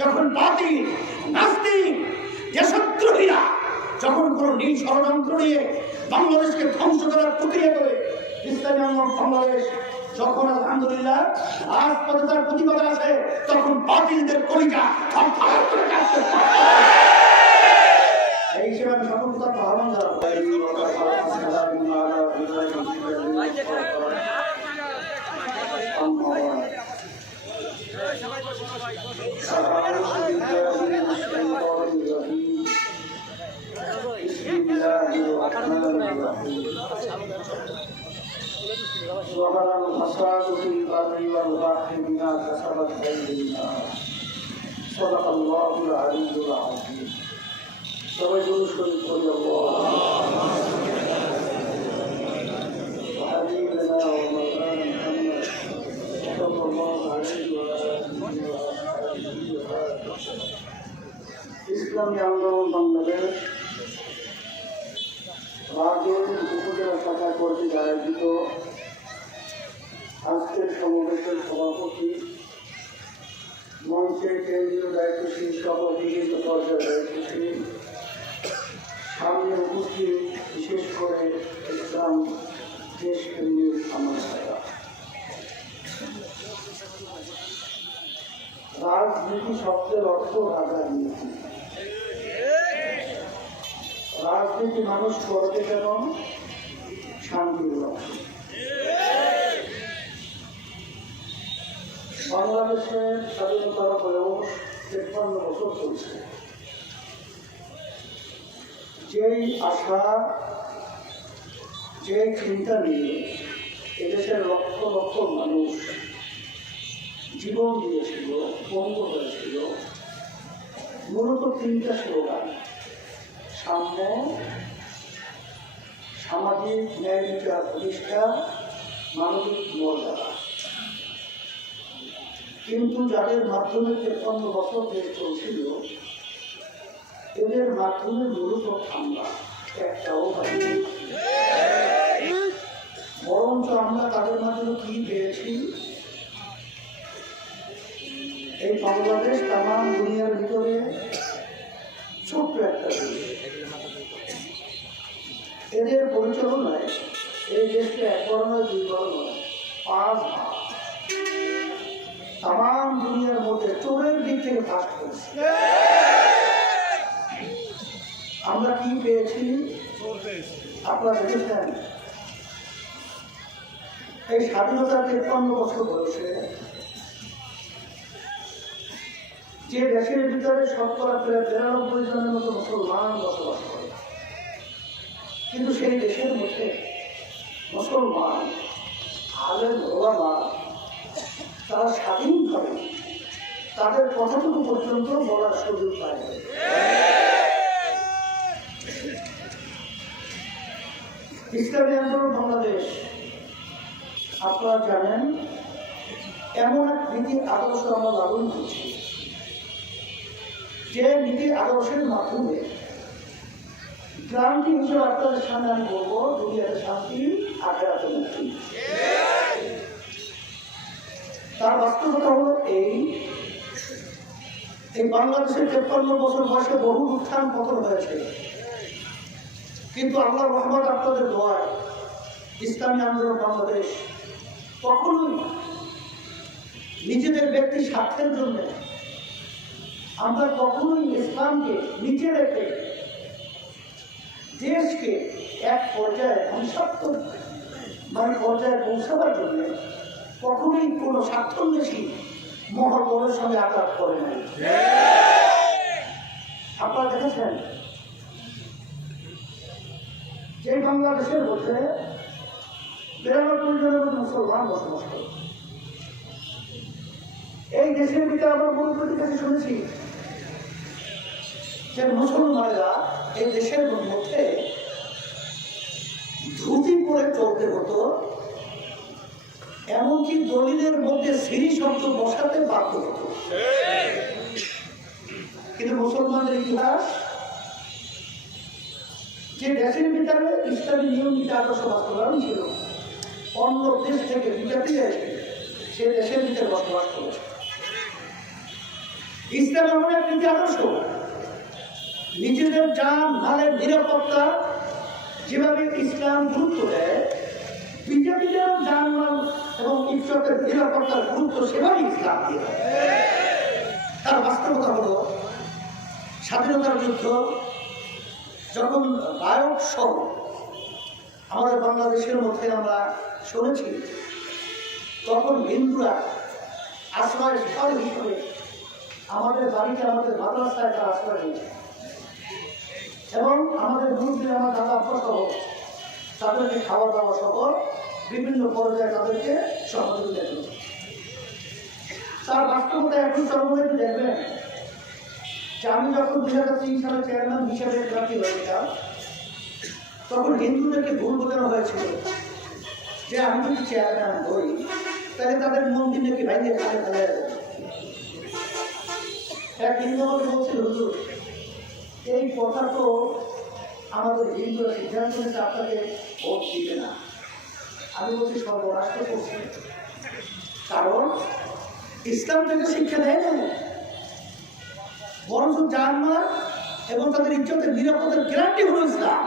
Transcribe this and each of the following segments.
যখন বাতিল নাস্তিক দেশদ্রোহীরা যখন কোনো নীল ষড়যন্ত্র নিয়ে বাংলাদেশকে ধ্বংস করার প্রক্রিয়া করে ইসলামী আন্দোলন বাংলাদেশ যখন আলহামদুলিল্লাহ আজ পথে তার প্রতিবাদ আছে, তখন বাতিলদের কলিজা থরথর করে কাঁপতে থাকে। এই হিসেবে আমি সকলকে আহ্বান জানাবো। ظهر الفساد في البر والبحر بما كسبت أيدي الناس صدق الله العلي العظيم. সবাই বলুন শরীফ করি وحبيبنا ومولانا محمد صلى الله عليه وآله وسلم. ইসলামী আন্দোলন বাংলাদেশ রাজনৈতিক উপজেলা শাখা কর্তৃক আয়োজিত আজকের সমাবেশের সভাপতি, মঞ্চের কেন্দ্রীয় দায়িত্বশীল সহ বিভিন্ন পর্যায়ের দায়িত্বশীল, সামনে উপস্থিত বিশেষ করে ইসলাম দেশকেন্দ্রিক আমার ছাড়া, রাজনীতি শব্দের অর্থ রাজনীতি। রাজনীতি মানুষ করবে কেন? শান্তির লক্ষ্যে। বাংলাদেশের স্বাধীনতার বয়স ৫৩ বছর চলছে। যেই আশা, যে চিন্তা নিয়ে এদেশের লক্ষ লক্ষ মানুষ জীবন দিয়েছিল, বন্ধ হয়েছিল, মূলত ৩টা স্লোগান: সাম্য, সামাজিক ন্যায় বিচার প্রতিষ্ঠা, মানবিক মর্যাদা। কিন্তু যাদের মাধ্যমে ৫৩ বছর দেশ চলছিল, এদের মাধ্যমে মূলত আমরা একটাও পাইনি। বরঞ্চ আমরা তাদের মাধ্যমে কি পেয়েছি? এই বাংলাদেশ তামাম দুনিয়ার ভিতরে ছোট্ট একটা দেশ। এদের পরিচালনায় এই দেশকে একবার নয়, দুইবার নয়, 5 ভাগ তামাম দুনিয়ার মধ্যে চোরের দিক থেকে ফার্স্ট করেছে। আমরা কি পেয়েছি আপনারা দেখেছেন? এই স্বাধীনতার ৫৩ বছর বয়সে যে দেশের ভিতরে শতকরা প্রায় ৯২ জনের মতো মুসলমান বসবাস করে, কিন্তু সেই দেশের মধ্যে মুসলমান আলেম ওলামা তারা স্বাধীনভাবে তাদের কথাটুকু পর্যন্ত বলার সুযোগ পায়। ইসলামী আন্দোলন বাংলাদেশ আপনারা জানেন এমন এক নীতি আদর্শ আমরা লালন করছি, যে নীতি আদর্শের মাধ্যমে ক্রান্তি হিসেবে আপনাদের সামনে আমি বলবো দুনিয়াতে শান্তি, আখেরাতে মুক্তি। তার বাস্তবতা হলো এই বাংলাদেশের ৫৩ বছর বয়সে বহু উত্থান পতন হয়েছে, কিন্তু আল্লাহর রহমত আপনাদের দোয়ায় ইসলামী আন্দোলন বাংলাদেশ কখনোই নিজেদের ব্যক্তি স্বার্থের জন্য আমরা কখনোই ইসলামকে নিচে রেখে দেশকে এক পর্যায়ে ধ্বংসাত্মক পর্যায়ে পৌঁছাবার জন্য কখনোই কোনো স্বার্থন্বেষী মহলের সঙ্গে আঘাত করে নাই। আপনারা দেখেছেন যে বাংলাদেশের মধ্যে ৯২ জনের মধ্যে মুসলমান বসবাস করে, এই দেশের ভিতরে আমরা মূলপ্রতির কাছে শুনেছি যে মুসলমানেরা এই দেশের মধ্যে ধুতি পরে চলতে হতো, এমনকি দলিলের মধ্যে সিঁড়ি শব্দ বসাতে বাধ্য হতো। কিন্তু মুসলমানদের ইতিহাস যে দেশের ভিতরে ইসলামী নিয়ম নীতি আদর্শ বাস্তবায়ন ছিল, অন্য দেশ থেকে বিজাতি এসে সে দেশের ভিতরে বসবাস করেছে। ইসলাম এমন এক নীতি আদর্শ, নিজেদের জান মালের নিরাপত্তা যেভাবে ইসলাম গুরুত্ব দেয়, বিজেপিদেরও জান মাল এবং ইজ্জতের নিরাপত্তার গুরুত্ব সেভাবে ইসলাম দিয়ে দেয়। তার বাস্তবতা হলো স্বাধীনতার যুদ্ধ যখন গায়ক সহ আমাদের বাংলাদেশের মধ্যে আমরা শুনেছি, তখন হিন্দুরা আশ্রয় স্থল হিসেবে আমাদের বাড়িতে, আমাদের মাদ্রাসায় তারা আশ্রয় নিয়েছে এবং আমাদের মুরব্বী, আমার দাদা সহ তাদেরকে খাওয়া দাওয়া সহ বিভিন্ন পর্যায়ে তাদেরকে সহযোগিতা করেছে। তার বাস্তবতা এখন চরমে দেখবেন যে আমি যখন 2003 সালে চেয়ারম্যান হিসেবে প্রার্থী হয়েছিলাম, তখন হিন্দুদেরকে ভুল বোঝানো হয়েছিল যে আমি যদি চেয়ারম্যান হই তাহলে তাদের মন্দির নাকি ভাইয়ে খালে ফেলে যাবে। এক হিন্দু আমাকে বলছিল, হুজুর এই কথা তো আমাদের হিন্দুরা সিদ্ধান্ত নিতে আপনাকে ভোট দিবে না। আমি বলছি সর্বরাষ্ট্র করছি, কারণ ইসলাম থেকে শিক্ষা দেয় না, বরঞ্চ জানমাল এবং তাদের ইজ্জতের নিরাপত্তার গ্যারান্টি হলো ইসলাম।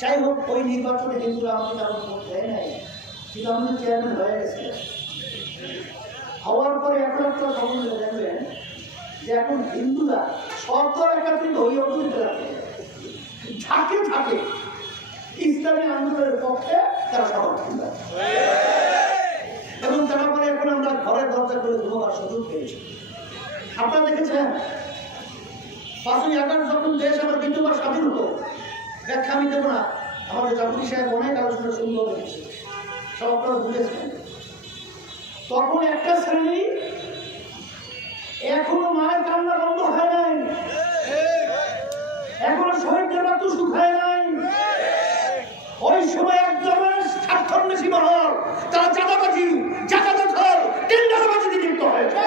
যাই হোক, ওই নির্বাচনে হিন্দুরা আমাকে কারণ ভোট দেয় নাই, কিন্তু আমাদের চেয়ারম্যান হয়ে গেছে। হওয়ার পরে এখন একটা খবর দেখবেন যে এখন হিন্দুরা শত একাত্রিত হয়ে অবস্থিত রাখে, ঝাঁকে ঝাঁকে ইসলামী আন্দোলনের পক্ষে তারা সমর্থন দেয় এবং তারা বলে এখন আমরা ঘরের দরজা করে ঘুমাবার সুযোগ পেয়েছি। আপনারা দেখেছেন 5ই আগস্ট যখন দেশ আমার দ্বিতীয়বার স্বাধীন হতো, ব্যাখ্যা আমি দেবো না, আমাদের জাফরি সাহেব অনেক আলোচনা সুন্দর দেখেছে, সব আপনারা বুঝেছেন। তখন একটা শ্রেণী এখনো মায়ের কান্না বন্ধ হয় নাই, এখনো শহীদদের রক্ত শুকায় নাই। ওই সময় একদম স্বার্থন্বেষী মহল, তারা চাঁদাবাজি, জাকাতখোর, টেন্ডারবাজিতে লিপ্ত হয়েছে।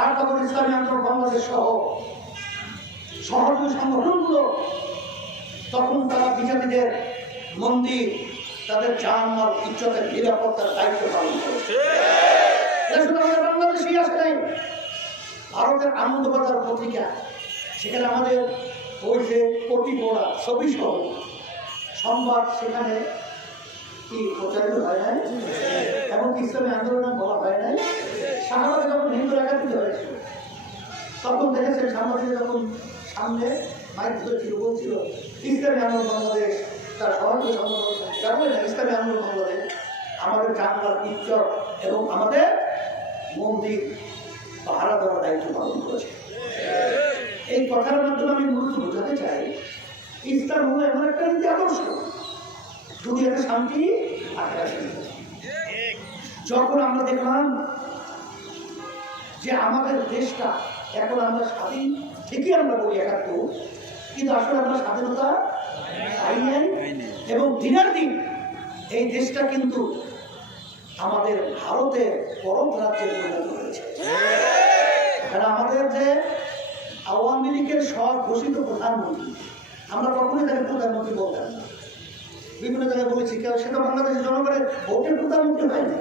আর তখন ইসলামী আন্দোলন বাংলাদেশ সহ সহযোগী সংগঠনগুলো তখন তারা বিজেপিদের মন্দির, তাদের জানমাল, ইজ্জতের নিরাপত্তার দায়িত্ব পালন করেছে। আমাদের বাংলাদেশেই আসে নাই, ভারতের আনন্দবাজার পত্রিকা, সেখানে আমাদের ওই যে কোটি পড়া ছবি সহ সংবাদ সেখানে কি প্রচারিত হয় নাই, এমনকি ইসলামী আন্দোলন বলা হয় নাই। শাহবাগে যখন হিন্দু একাত্রিত হয়েছিল তখন দেখেছেন সাংবাদিক যখন সামনে মাইক ধরেছিল, বলছিল ইসলামী আন্দোলন বাংলাদেশ, তার সহযোগী সংগঠন না, ইসলামী আন্দোলন বাংলাদেশ আমাদের জানমাল, ইজ্জত এবং আমাদের মন্দির পাহারা দেওয়ার দায়িত্ব পালন করেছে। এই কথার মাধ্যমে আমি মূলত বোঝাতে চাই, ইসলাম হলো এমন একটা নীতি আদর্শ, দুনিয়াতে শান্তি, আখেরাতে। যখন আমরা দেখলাম যে আমাদের দেশটা এখন আমরা স্বাধীন, ঠিকই আমরা বলি 71, কিন্তু আসলে আমরা স্বাধীনতা পাই নাই এবং দিনের দিন এই দেশটা কিন্তু আমাদের ভারতের পরম রাজ্যে পরিণত হয়েছে। কারণ আমাদের যে আওয়ামী লীগের স্বঘোষিত প্রধানমন্ত্রী, আমরা কখনোই তাকে প্রধানমন্ত্রী বলতাম না, বিভিন্ন জায়গায় বলেছি, কেউ সেটা বাংলাদেশের জনগণের ভোটের প্রধানমন্ত্রী হয় না,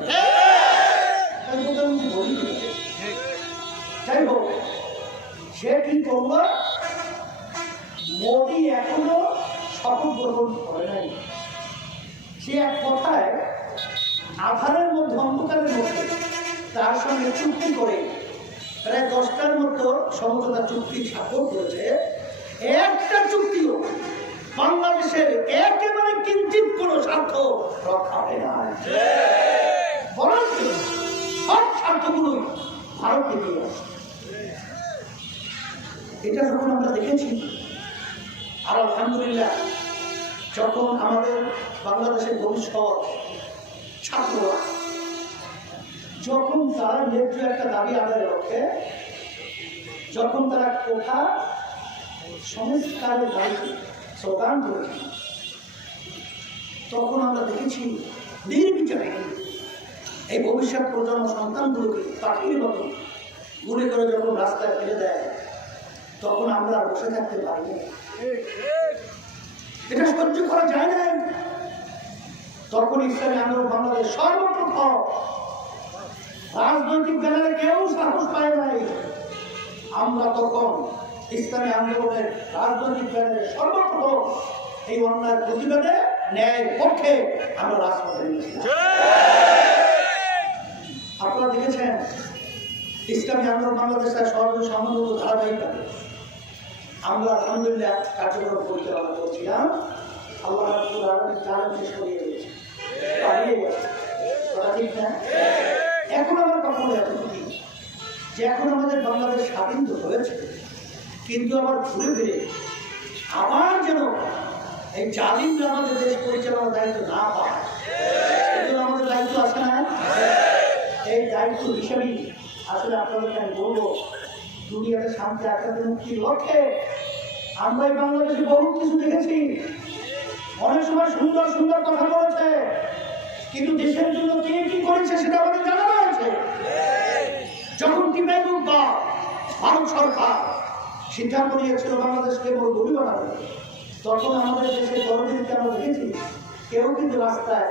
প্রধানমন্ত্রী বলি। যাই হোক, সে কি করল, মোদী এখনো শপথ গ্রহণ করে নাই। সে এক কথায় আধারের মধ্যে, অন্ধকারের মধ্যে তার সঙ্গে চুক্তি করে প্রায় 10টার মতো সমঝোতা চুক্তি স্বাক্ষর করেছে। একটা চুক্তিও বাংলাদেশের একেবারে কিঞ্চিত কোনো স্বার্থ রক্ষা হবে না, বরং সব স্বার্থগুলোই ভারতকে দিয়ে আসে। এটা যখন আমরা দেখেছি, আর আলহামদুলিল্লাহ যখন আমাদের বাংলাদেশের ভবিষ্যৎ ছাত্ররা যখন তারা ন্যায্য একটা দাবি আদায়ের লক্ষ্যে যখন তারা কোঠা সংস্কারের দায়িত্ব স্লোগান করেছে, তখন আমরা দেখেছি নির্বিচারে এই ভবিষ্যৎ প্রজন্ম সন্তানগুলোকে পাখির মতো গুলি করে যখন রাস্তায় ফেলে দেয়, তখন আমরা বসে থাকতে পারি না, এটা সহ্য করা যায় না। তখন ইসলামী আন্দোলন বাংলাদেশ সর্বপ্রথম রাজনৈতিক ব্যানারে কেউ সাহস পায় নাই। আমরা তখন ইসলামী আন্দোলনের রাজনৈতিক ব্যানারে সর্বপ্রথম এই অন্যায়ের প্রতিবাদে ন্যায়ের পক্ষে আমরা রাজপথে নেমেছিলাম। আপনারা দেখেছেন ইসলামী আন্দোলন বাংলাদেশের সহযোগী সম্বন্ধ ধারাবাহিকভাবে আমরা আলহামদুলিল্লাহ কার্যক্রম পরিচালনা করছিলাম। আল্লাহ রাব্বুল আলামিন জান শেষ করিয়ে দিয়েছে, পালিয়ে গেছে। কথা ঠিক না? এখন আমার কথা হলো এতটুকুই যে এখন আমাদের বাংলাদেশ স্বাধীন তো হয়েছে, কিন্তু আবার ঘুরে ফিরে আবার যেন এই জালিমরা আমাদের দেশ পরিচালনার দায়িত্ব না পায়, এজন্য আমাদের দায়িত্ব আছে না? এই দায়িত্ব হিসেবেই আসলে আপনাদেরকে আমি বলবো, দুনিয়াতে শান্তি আকাশে মুক্তির লক্ষ্যে আমরা এই বাংলাদেশে বহু কিছু দেখেছি। অনেক সময় সুন্দর সুন্দর কথা বলেছে, কিন্তু দেশের জন্য কে কি করেছে সেটা আমাদের জানা রয়েছে। যখন বা ভারত সরকার সিদ্ধান্ত নিয়েছিল বাংলাদেশকে মরুভূমি বানাবে, তখন আমাদের দেশের দলগুলিকে আমরা দেখেছি কেউ কিন্তু রাস্তায়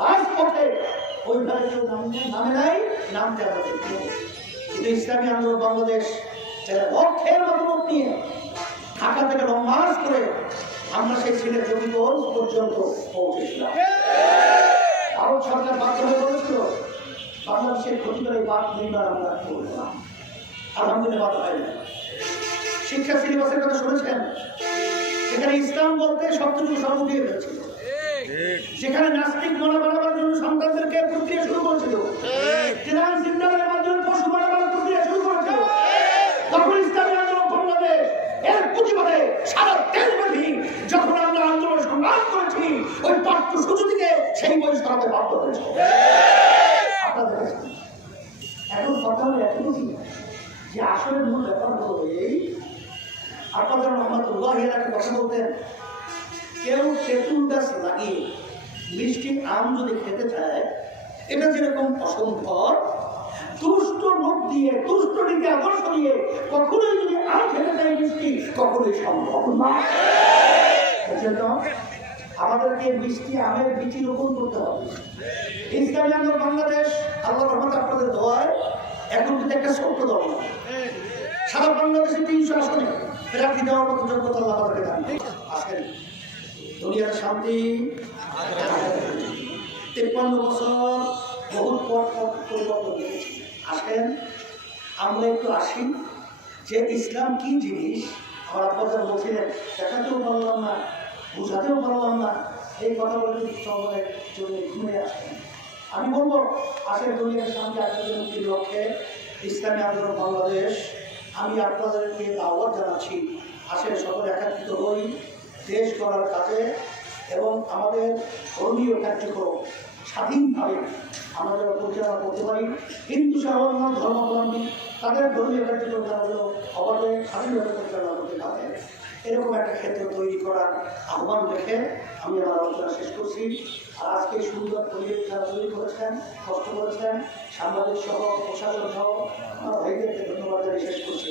রাজপথে ওইভাবে কেউ নামে নাই, নামতে আমরা দেখি। কিন্তু ইসলামী আন্দোলন বাংলাদেশ লক্ষ্যের মতো নিয়ে ঢাকা থেকে লং মার্চ করে আমরা সেই সিলেট জমিগঞ্জ পর্যন্ত পৌঁছেছিলাম। ভারত সরকার বাধ্য হয়ে বলেছিল বাংলাদেশের ক্ষতি করে বাদ নির্মাণ আমরা করলাম। আলহামদুলিল্লাহ বাদ হয় না। শিক্ষা সিলেবাসের কথা শুনেছেন, সেখানে ইসলাম বলতে সবকিছু সর্বদিয়ে হয়েছিল। সেখানে নাস্তিক মনে বানাবার জন্য সন্তানদেরকে প্রক্রিয়া শুরু করেছিল, মাধ্যমে পশু বানাবার প্রক্রিয়া শুরু করেছিল। তখন ইসলামী আন্দোলন বাংলাদেশ এর প্রতিবাদে সারা দেশব্যাপী যখন আমরা আন্দোলন সংগ্রাম করেছি, ওই পাঠ্যসূচি থেকে সেই বই সরাতে বাধ্য হয়েছে। আপনারা এখন কথা হলো এতটুকু যে আসলে মূল ব্যাপার হলো এই, আপনাদের রহমতুল্লাহ একটা কথা বলতেন, কেউ তেঁতুল গাছ লাগিয়ে মিষ্টি আম যদি খেতে চায়, এটা যেরকম অসম্ভব, দুষ্ট লোক দিয়ে দুষ্ট নীতি আদর্শ দিয়ে কখনোই যদি আম খেতে চায় মিষ্টি, কখনোই সম্ভব না। আমাদেরকে মিষ্টি আমের বীজ রোপণ করতে হবে। ইসলামী আন্দোলন বাংলাদেশ আল্লাহর রহমতে আপনাদের দোয়ায় এখন কিন্তু একটা ছোট্ট দল না, সারা বাংলাদেশে 300 আসনে প্রার্থী দেওয়ার মতো যোগ্যতা আল্লাহ আমাদেরকে দান আসেন। দুনিয়ার শান্তি 53 বছর বহু পথ পরিবর্তন করেছি। আসেন আমরা একটু আসি যে ইসলাম কি জিনিস। আমার আব্বাজান বলছিলেন, দেখাতেও পারলাম না, বুঝাতেও পারলাম না, এই কথা বলে সময়ের জন্য ঘুরে আসেন। আমি বলবো আসেন দুনিয়ার শান্তি আকাশের মুক্তির লক্ষ্যে ইসলামী আন্দোলন বাংলাদেশ আমি আপনাদেরকে দাওয়াত জানাচ্ছি। আসেন সকলে একাত্রিত হই দেশ গড়ার কাজে এবং আমাদের ধর্মীয় কার্যক্রম স্বাধীনভাবে আমাদের পরিচালনা করতে পারি। হিন্দু সহ অন্যান্য ধর্মাবলম্বী তাদের ধর্মীয় কার্যক্রম যারা হলো অবাধে স্বাধীনভাবে পরিচালনা করতে পারে, এরকম একটা ক্ষেত্র তৈরি করার আহ্বান রেখে আমি আমার আলোচনা শেষ করছি। আর আজকে সুন্দর পরিবেশ যারা তৈরি করেছেন, কষ্ট করেছেন, সাংবাদিক সহ প্রশাসন সহ আমার ভাইদেরকে ধন্যবাদ জানিয়ে শেষ করছি।